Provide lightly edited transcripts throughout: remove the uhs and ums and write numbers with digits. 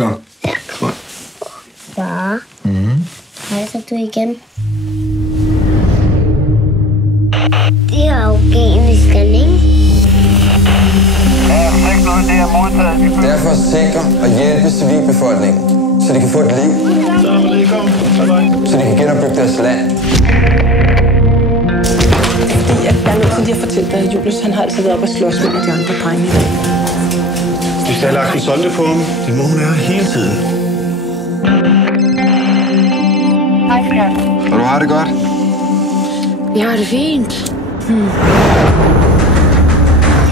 Kom. Ja. Kom. Far. Rejser du igen? Det er afghanisk, ikke? Det er for at sikre og hjælpe civilbefolkningen, så de kan få et liv. Så de kan genopbygge deres land. Fordi jeg er nødt til lige at fortælle dig, at Julius han har altid været op og slås med de andre drenge. Du skal have lagt en sonde på ham. Det må hun have hele tiden. Hej, skat. Og du har det godt? Jeg har det fint.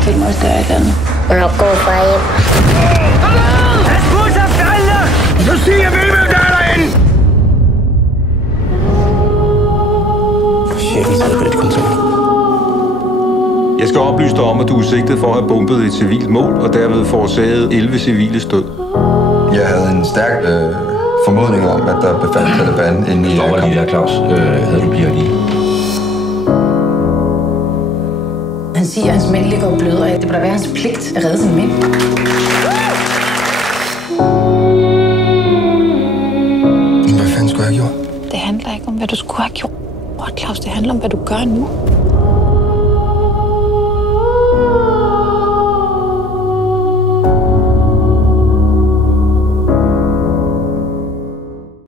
Tænk mig også, der er et andet. Hvornår går far hjem? Så siger vi med dig derinde! Chefen sidder på dit kontor. Jeg skal oplyse dig om, at du er sigtet for at have bombet et civilt mål, og derved forårsaget 11 civiles død. Jeg havde en stærk formodning om, at der befandt Taliban inde i... Stopper lige der, Claus. Havde du piger lige? Han siger, at hans mænd ligger og bløder, og det må da være hans pligt at redde sine mænd. Hvad fanden skulle jeg have gjort? Det handler ikke om, hvad du skulle have gjort, Claus. Det handler om, hvad du gør nu.